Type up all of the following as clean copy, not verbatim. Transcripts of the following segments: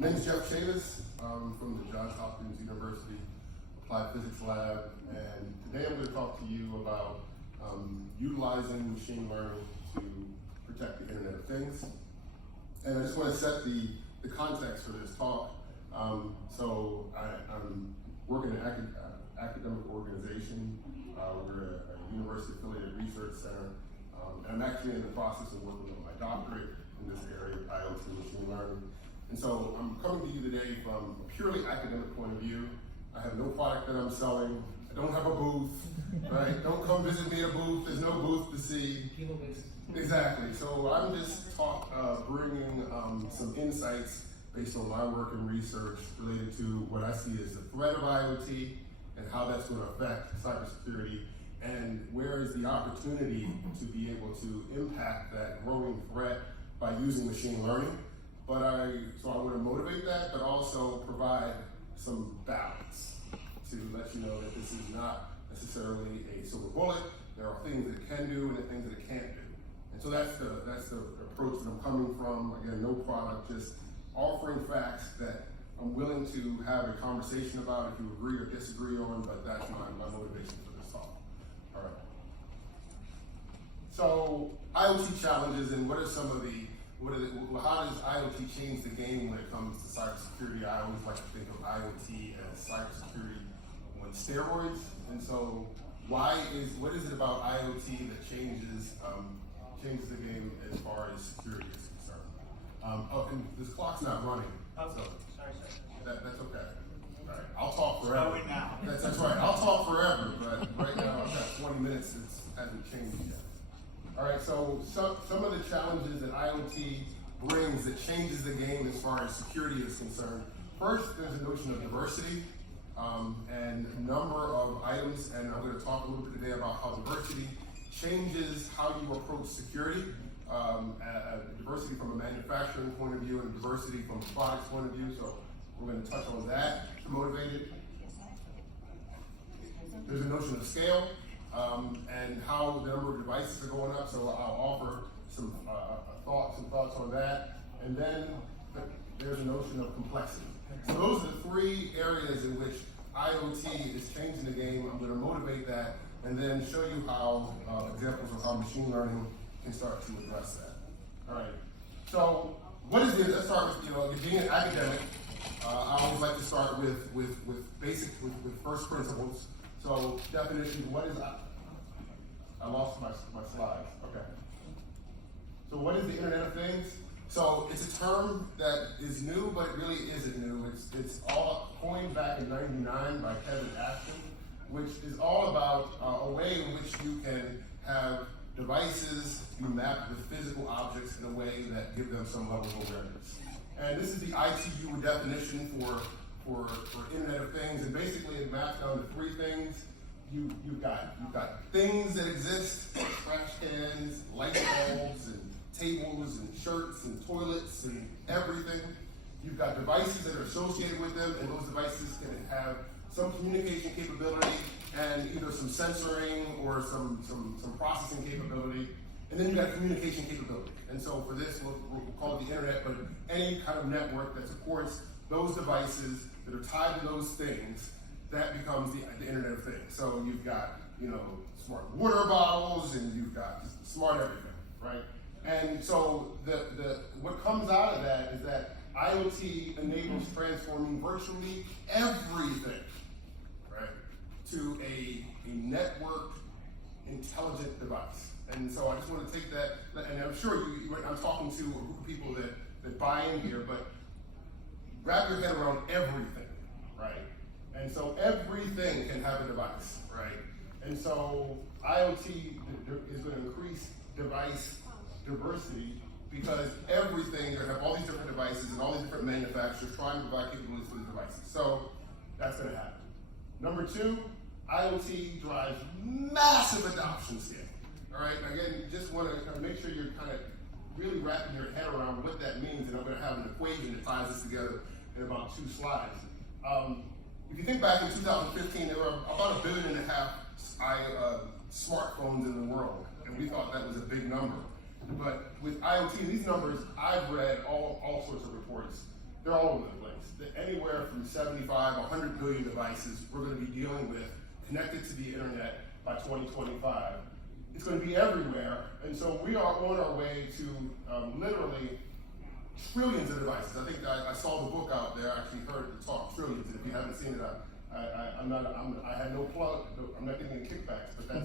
My name is Chavis. I'm from the Johns Hopkins University Applied Physics Lab, and today I'm going to talk to you about utilizing machine learning to protect the Internet of Things. And I just want to set the context for this talk. I'm working in an academic organization. We're a university-affiliated research center. And I'm actually in the process of working on my doctorate in this area of IoT machine learning. And so I'm coming to you today from a purely academic point of view. I have no product that I'm selling. I don't have a booth, right? Don't come visit me at a booth. There's no booth to see. Exactly. So I'm just bringing some insights based on my work and research related to what I see as the threat of IoT and how that's going to affect cybersecurity, and where is the opportunity to be able to impact that growing threat by using machine learning. So I want to motivate that, but also provide some balance to let you know that this is not necessarily a silver bullet. There are things that it can do and things that it can't do. And so that's the approach that I'm coming from. Again, no product, just offering facts that I'm willing to have a conversation about if you agree or disagree on, but that's my motivation for this talk. All right. So IoT challenges, and what are some of how does IoT change the game when it comes to cybersecurity? I always like to think of IoT as cybersecurity on steroids. And so what is it about IoT that changes the game as far as security is concerned? And this clock's not running. Oh, so sorry. that's okay. All right, I'll talk forever. Going now. That's right. I'll talk forever, but right now I've got 20 minutes. It hasn't changed yet. All right, so some of the challenges that IoT brings that changes the game as far as security is concerned. First, there's a notion of diversity and a number of items, and I'm going to talk a little bit today about how diversity changes how you approach security. Diversity from a manufacturing point of view and diversity from a product's point of view, so we're going to touch on that to motivate it. There's a notion of scale. And how the number of devices are going up, so I'll offer some thoughts on that. And then there's a notion of complexity. So those are the three areas in which IoT is changing the game. I'm going to motivate that and then show you how examples of how machine learning can start to address that. All right. So let's start with, being an academic, I always like to start with first principles. So definition, what is I lost my slides. Okay. So what is the Internet of Things? So it's a term that is new, but it really isn't new. It's all coined back in '99 by Kevin Ashton, which is all about a way in which you can have devices be mapped with physical objects in a way that give them some level of awareness. And this is the ITU definition for Internet of Things, and basically it maps down to three things. You've got things that exist, trash cans, light bulbs, and tables, and shirts, and toilets, and everything. You've got devices that are associated with them, and those devices can have some communication capability and either some sensoring or some processing capability. And then you've got communication capability. And so for this, we'll call it the internet, but any kind of network that supports those devices that are tied to those things, that becomes the Internet of Things. So you've got, smart water bottles, and you've got smart everything, right? And so what comes out of that is that IoT enables transforming virtually everything, right, to a networked, intelligent device. And so I just want to take that, and I'm sure I'm talking to a group of people that buy in here, but wrap your head around everything, right? And so everything can have a device, right? And so IoT is going to increase device diversity because everything, you're going to have all these different devices and all these different manufacturers trying to provide capabilities for the devices. So that's going to happen. Number two, IoT drives massive adoption scale. All right, again, just want to kind of make sure you're kind of really wrapping your head around what that means, and I'm going to have an equation that ties this together in about 2 slides. If you think back in 2015, there were about 1.5 billion smartphones in the world, and we thought that was a big number. But with IoT, these numbers, I've read all sorts of reports they're all over the place. Anywhere from 75, 100 billion devices we're going to be dealing with connected to the internet by 2025. It's going to be everywhere, and so we are on our way to literally trillions of devices. I think I saw the book out there. I actually heard the talk trillions. And if you haven't seen it, I had no plug. I'm not getting any kickbacks, but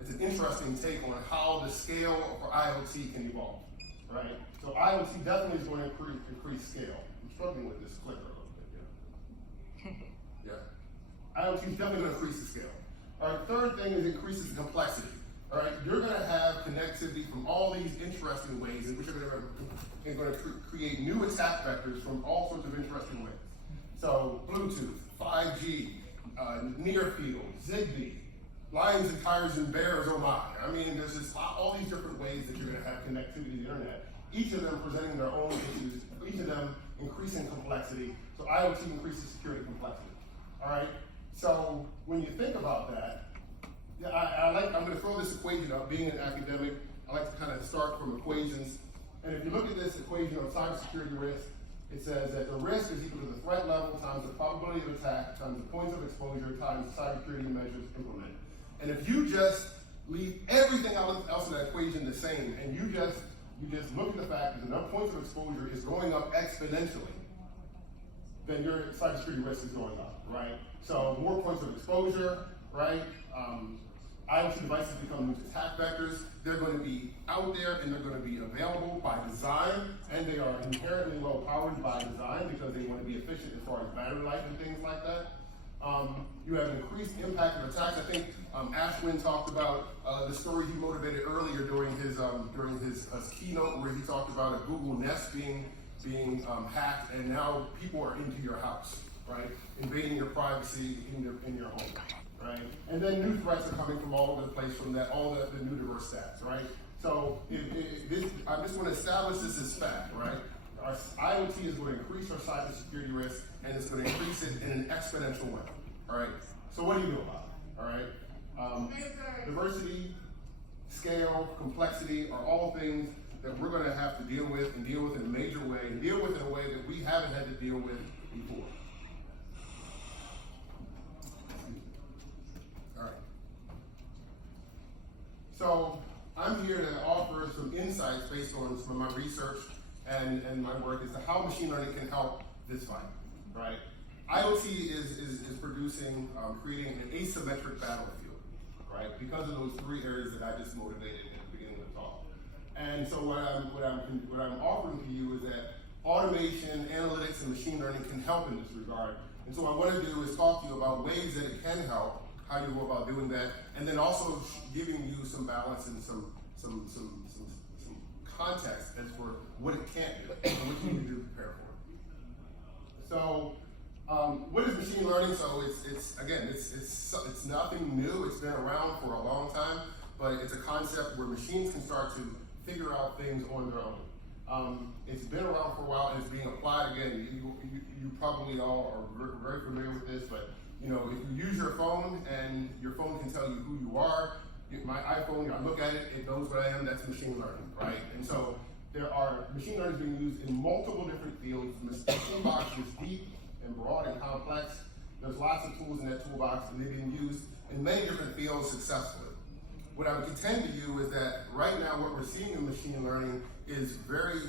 it's an interesting take on how the scale for IoT can evolve, right? So IoT definitely is going to increase scale. I'm struggling with this clicker a little bit. Yeah. IoT is definitely going to increase the scale. All right. Third thing is increases the complexity. All right. You're going to have connectivity from all these interesting ways in which you're going to create new attack vectors from all sorts of interesting ways. So Bluetooth, 5G, near field, Zigbee, lions and tigers and bears, oh my. I mean, there's just all these different ways that you're going to have connectivity to the internet, each of them presenting their own issues, each of them increasing complexity. So IoT increases security complexity. All right. So when you think about that, I'm going to throw this equation up. Being an academic, I like to kind of start from equations. And if you look at this equation of cybersecurity risk, it says that the risk is equal to the threat level times the probability of attack times the points of exposure times the cybersecurity measures implemented. And if you just leave everything else in that equation the same, and you just look at the fact that the number of points of exposure is going up exponentially, then your cybersecurity risk is going up, right? So more points of exposure, right? IoT devices become new attack vectors. They're going to be out there and they're going to be available by design, and they are inherently low powered by design because they want to be efficient as far as battery life and things like that. You have increased impact of attacks. I think Ashwin talked about the story he motivated earlier during his keynote, where he talked about a Google Nest being hacked, and now people are into your house, right? Invading your privacy in your home. Right? And then new threats are coming from all over the place from all the new diverse stats, right? So I just want to establish this as fact, right? Our IoT is going to increase our cybersecurity risk, and it's going to increase it in an exponential way, all right? So what do you do about it, all right? Diversity, scale, complexity are all things that we're going to have to deal with, and deal with in a major way, and deal with in a way that we haven't had to deal with before. So I'm here to offer some insights based on some of my research and my work as to how machine learning can help this fight, right? IoT is producing, creating an asymmetric battlefield, right? Because of those three areas that I just motivated at the beginning of the talk. And so what I'm offering to you is that automation, analytics, and machine learning can help in this regard. And so what I want to do is talk to you about ways that it can help, how you go about doing that, and then also giving you some balance and some context as for what it can't do and what you need to do to prepare for it. So, what is machine learning? So it's nothing new. It's been around for a long time, but it's a concept where machines can start to figure out things on their own. It's been around for a while and it's being applied again. You probably all are very familiar with this, but you know, if you use your phone and your phone can tell you who you are, my iPhone, I look at it, it knows what I am, that's machine learning, right? And so machine learning is being used in multiple different fields. The toolbox is deep and broad and complex. There's lots of tools in that toolbox, and they're being used in many different fields successfully. What I would contend to you is that right now what we're seeing in machine learning is very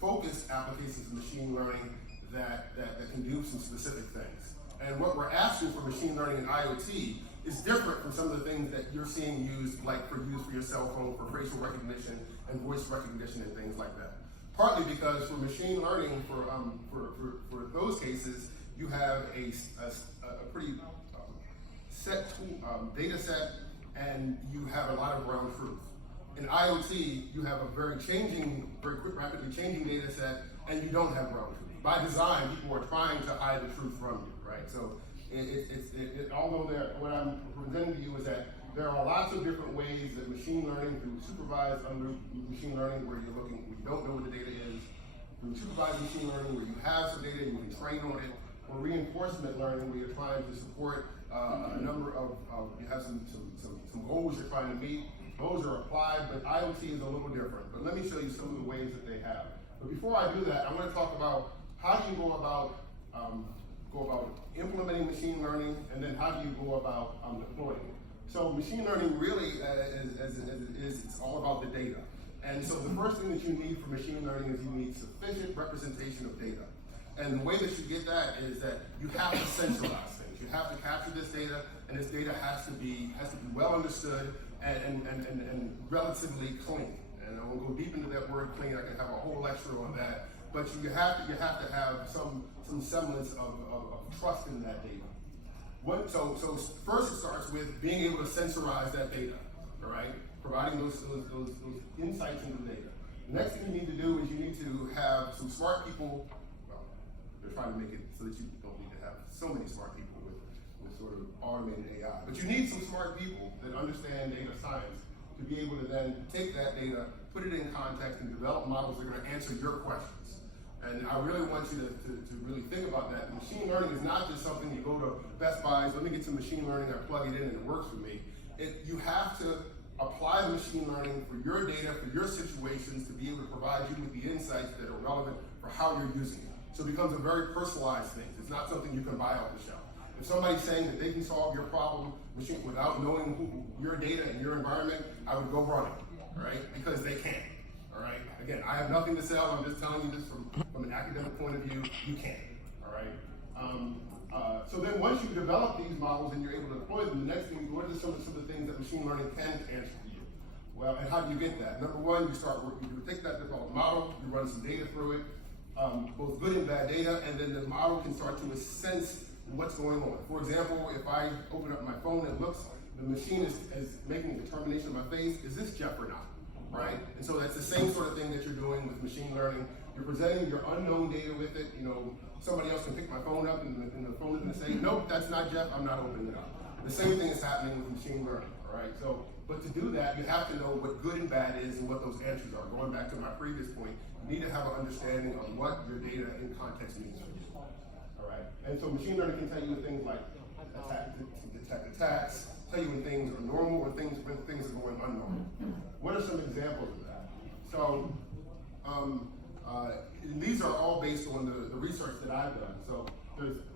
focused applications of machine learning that can do some specific things. And what we're asking for machine learning and IoT is different from some of the things that you're seeing used, like for your cell phone, for facial recognition and voice recognition and things like that. Partly because for machine learning, for those cases, you have a pretty set data set, and you have a lot of ground truth. In IoT, you have a very rapidly changing data set, and you don't have ground truth. By design, people are trying to hide the truth from you, right? So, although what I'm presenting to you is that there are lots of different ways that machine learning, through supervised machine learning, where you don't know what the data is, through supervised machine learning, where you have some data and you can train on it, or reinforcement learning, where you're trying to support a number of you have some goals you're trying to meet. Those are applied, but IoT is a little different. But let me show you some of the ways that they have. But before I do that, I want to talk about how do you go learning, and then how do you go about deploying it? So machine learning really, it's all about the data. And so the first thing that you need for machine learning is you need sufficient representation of data. And the way that you get that is that you have to centralize things. You have to capture this data, and this data has to be well understood and relatively clean. And I won't go deep into that word clean. I can have a whole lecture on that. But you have to have some semblance of trust in that data. So first it starts with being able to sensorize that data, all right? Providing those insights into the data. The next thing you need to do is you need to have some smart people. Well, they're trying to make it so that you don't need to have so many smart people with sort of automated AI. But you need some smart people that understand data science to be able to then take that data, put it in context, and develop models that are going to answer your questions. And I really want you to really think about that. Machine learning is not just something you go to Best Buy, let me get some machine learning, I plug it in and it works for me. You have to apply the machine learning for your data, for your situations, to be able to provide you with the insights that are relevant for how you're using it. So it becomes a very personalized thing. It's not something you can buy off the shelf. If somebody's saying that they can solve your problem without knowing your data and your environment, I would go running, right? Because they can't. All right. Again, I have nothing to sell. I'm just telling you this from an academic point of view. You can't. All right. So then, once you develop these models and you're able to deploy them, the next thing is what are some of the things that machine learning can answer for you? Well, and how do you get that? Number one, you take that developed model, you run some data through it, both good and bad data, and then the model can start to sense what's going on. For example, if I open up my phone and looks, the machine is making a determination of my face. Is this Jeff or not? Right? And so that's the same sort of thing that you're doing with machine learning. You're presenting your unknown data with it. You know, somebody else can pick my phone up and the phone is going to say, nope, that's not Jeff, I'm not opening it up. The same thing is happening with machine learning, all right? So, but to do that, you have to know what good and bad is and what those answers are. Going back to my previous point, you need to have an understanding of what your data in context means for you, all right? And so machine learning can tell you things like detect attacks, tell you when things are normal or when things are going unnormal. What are some examples of that? So these are all based on the research that I've done. So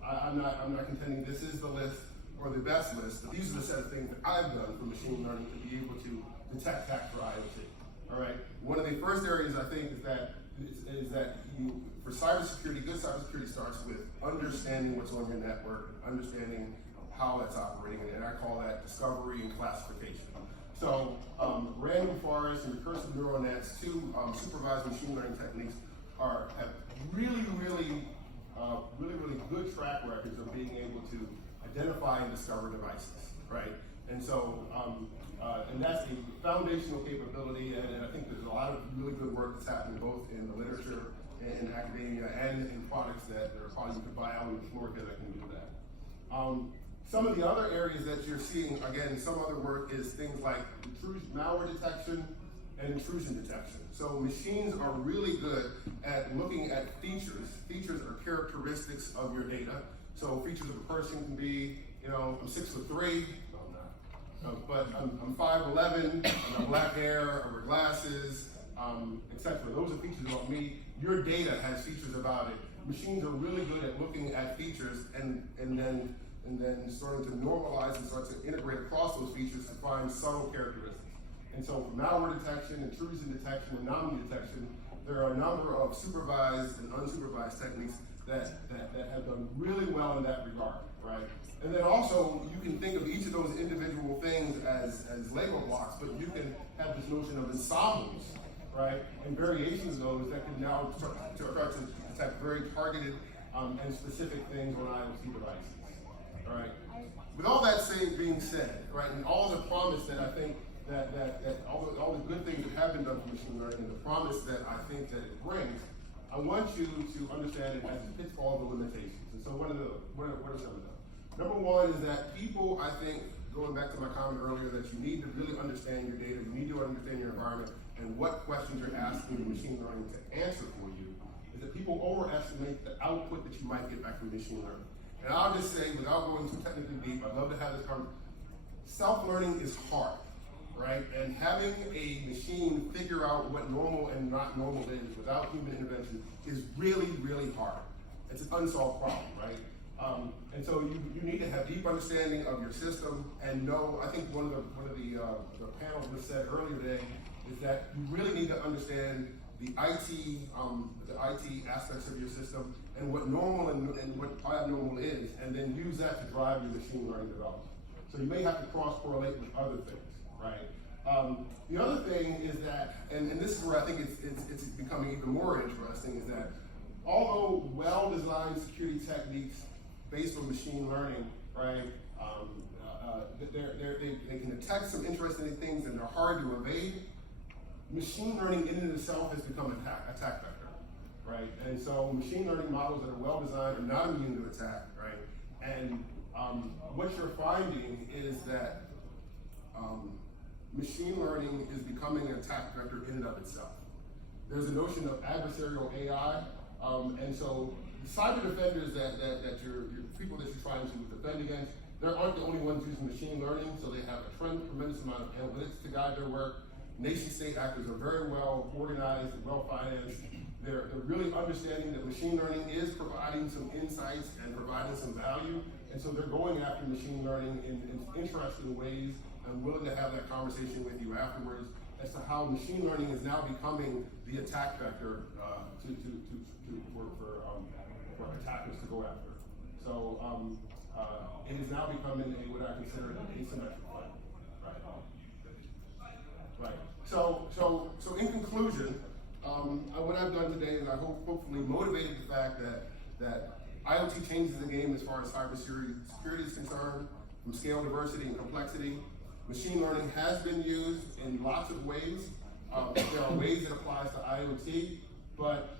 I'm not contending this is the list or the best list, but these are the set of things that I've done for machine learning to be able to detect attacks for IoT. All right. One of the first areas I think is that you, for cybersecurity, good cybersecurity starts with understanding what's on your network, understanding how that's operating, and I call that discovery and classification. So random forests and recursive neural nets, two supervised machine learning techniques, have really good track records of being able to identify and discover devices, right? And so, and that's a foundational capability, and I think there's a lot of really good work that's happening both in the literature, in academia, and in products that are probably you can buy out on the floor that can do that. Some of the other areas that you're seeing, again, some other work is things like malware detection and intrusion detection. So machines are really good at looking at features. Features are characteristics of your data. So features of a person can be, you know, I'm 6'3", no, I'm not. But I'm 5'11", I have black hair, I wear glasses, etc. Those are features about me. Your data has features about it. Machines are really good at looking at features and then starting to normalize and start to integrate across those features to find subtle characteristics. And so for malware detection, intrusion detection, anomaly detection, there are a number of supervised and unsupervised techniques that have done really well in that regard, right? And then also, you can think of each of those individual things as Lego blocks, but you can have this notion of ensembles, right? And variations of those that can now start to detect very targeted and specific things on IoT devices. All right. With all that being said, right, and all the promise that I think that all the good things that have been done for machine learning and the promise that I think that it brings, I want you to understand it as it fits all the limitations. And so what are some of them? Number one is that people, I think, going back to my comment earlier, that you need to really understand your data, you need to understand your environment, and what questions you're asking the machine learning to answer for you, is that people overestimate the output that you might get back from machine learning. And I'll just say, without going too technically deep, I'd love to have this conversation. Self-learning is hard, right? And having a machine figure out what normal and not normal is without human intervention is really, really hard. It's an unsolved problem, right? And so you need to have deep understanding of your system and know. I think one of the panelists said earlier today is that you really need to understand the IT aspects of your system and what normal and what abnormal is, and then use that to drive your machine learning development. So you may have to cross-correlate with other things, right? The other thing is that, and this is where I think it's becoming even more interesting, is that although well-designed security techniques based on machine learning, right, they can detect some interesting things and they're hard to evade, machine learning in and of itself has become an attack vector, right? And so machine learning models that are well-designed are not immune to attack, right? And what you're finding is that machine learning is becoming an attack vector in and of itself. There's a notion of adversarial AI, and so cyber defenders that your people that you're trying to defend against, they aren't the only ones using machine learning, so they have a tremendous amount of analytics to guide their work. Nation-state actors are very well organized and well financed. They're really understanding that machine learning is providing some insights and providing some value, and so they're going after machine learning in interesting ways. I'm willing to have that conversation with you afterwards as to how machine learning is now becoming the attack vector for attackers to go after. So it is now becoming what I consider an asymmetric fight. Right. So in conclusion, what I've done today is I hopefully motivated the fact that IoT changes the game as far as cybersecurity is concerned, from scale, diversity, and complexity. Machine learning has been used in lots of ways. There are ways it applies to IoT, but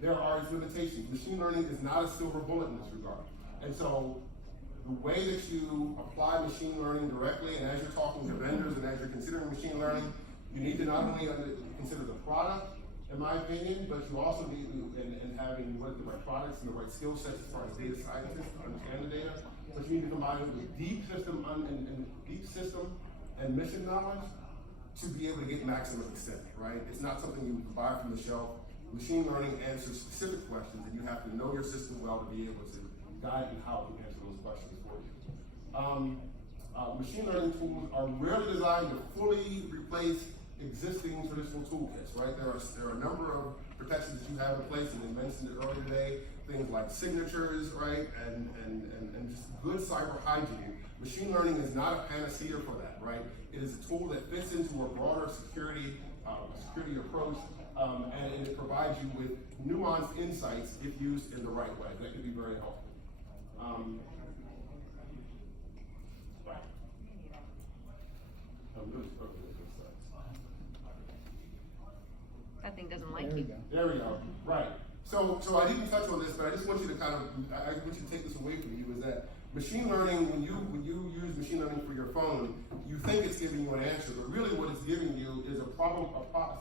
there are its limitations. Machine learning is not a silver bullet in this regard. And so the way that you apply machine learning directly, and as you're talking to vendors and as you're considering machine learning, you need to not only consider the product, in my opinion, but you also need to, and having the right products and the right skill sets as far as data scientists to understand the data, but you need to combine it with deep system and mission knowledge to be able to get maximum extent, right? It's not something you can buy from the shelf. Machine learning answers specific questions, and you have to know your system well to be able to guide and how to answer those questions for you. Machine learning tools are rarely designed to fully replace existing traditional toolkits, right? There are a number of protections that you have in place, and they mentioned it earlier today, things like signatures, right, and just good cyber hygiene. Machine learning is not a panacea for that, right? It is a tool that fits into a broader security approach, and it provides you with nuanced insights if used in the right way. That can be very helpful. Right. I'm really struggling with this side. That thing doesn't like you. There we go. Right. So I didn't touch on this, but I just want you to I want you to take this away from you, is that machine learning, when you use machine learning for your phone, you think it's giving you an answer, but really what it's giving you is a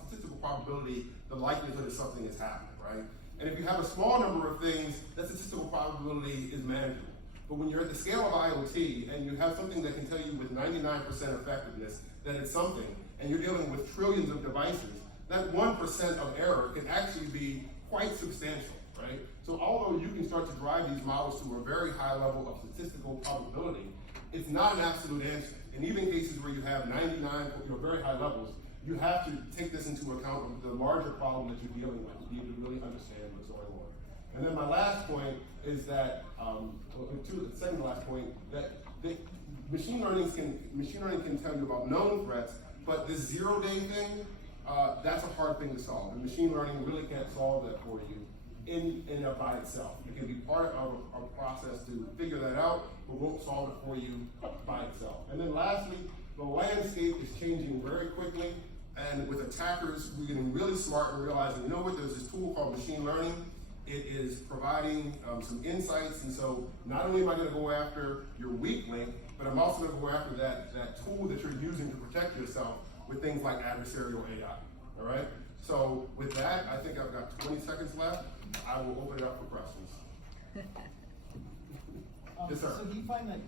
statistical probability, the likelihood that something is happening, right? And if you have a small number of things, that statistical probability is manageable. But when you're at the scale of IoT and you have something that can tell you with 99% effectiveness that it's something, and you're dealing with trillions of devices, that 1% of error can actually be quite substantial, right? So although you can start to drive these models to a very high level of statistical probability, it's not an absolute answer. And even in cases where you have 99, very high levels, you have to take this into account of the larger problem that you're dealing with to be able to really understand what's going on. And then my last point is that, the second to last point, that machine learning can tell you about known threats, but this 0-day thing, that's a hard thing to solve. And machine learning really can't solve that for you in and by itself. It can be part of a process to figure that out, but won't solve it for you by itself. And then lastly, the landscape is changing very quickly, and with attackers, we're getting really smart and realizing, you know what, there's this tool called machine learning. It is providing some insights, and so not only am I going to go after your weak link, but I'm also going to go after that tool that you're using to protect yourself with things like adversarial AI, all right? So with that, I think I've got 20 seconds left. I will open it up for questions. Yes, sir. So do you find that,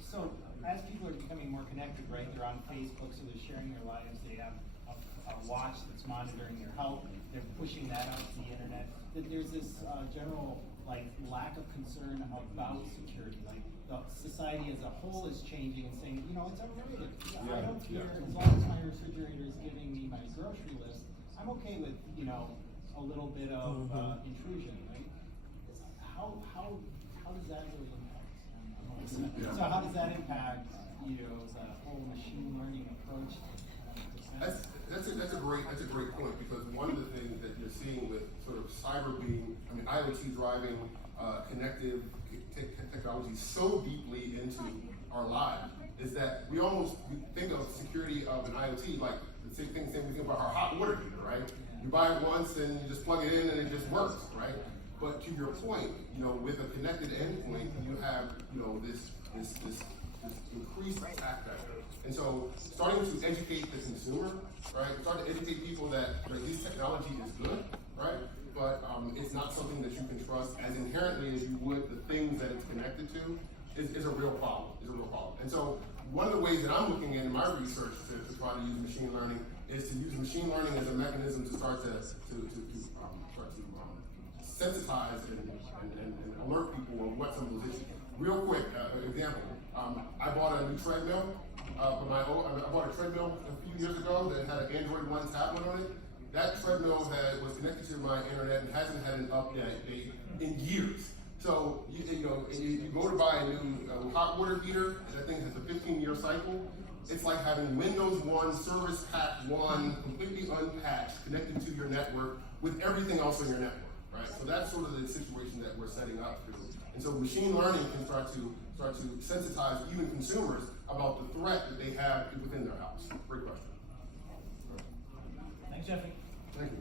so as people are becoming more connected, right, they're on Facebook, so they're sharing their lives, they have a watch that's monitoring their health, they're pushing that out to the internet, that there's this general like lack of concern about security. Like the society as a whole is changing and saying, you know, it's unlimited. I don't care as long as my refrigerator is giving me my grocery list. I'm okay with, you know, a little bit of intrusion, right? How does that really impact? Yeah. So how does that impact, you know, the whole machine learning approach? That's a great point, because one of the things that you're seeing with sort of cyber being, I mean, IoT driving connective technology so deeply into our lives is that we almost think of security of an IoT like the same thing we think about our hot water heater, right? You buy it once and you just plug it in and it just works, right? But to your point, you know, with a connected endpoint, you have, you know, this increased attack vector. And so starting to educate the consumer, right? Start to educate people that this technology is good, right? But it's not something that you can trust as inherently as you would the things that it's connected to is a real problem, And so one of the ways that I'm looking at in my research to try to use machine learning is to use machine learning as a mechanism to start to sensitize and alert people on what some of those issues. Real quick example, I bought a new treadmill. I bought a treadmill a few years ago that had an Android One tablet on it. That treadmill was connected to my internet and hasn't had an update in years. So you go to buy a new hot water heater, and that thing has a 15-year cycle. It's like having Windows 1, Service Pack 1, completely unpatched, connected to your network with everything else on your network, right? So that's sort of the situation that we're setting up to. And so machine learning can start to sensitize even consumers about the threat that they have within their house. Great question. Thanks, Jeffrey. Thank you.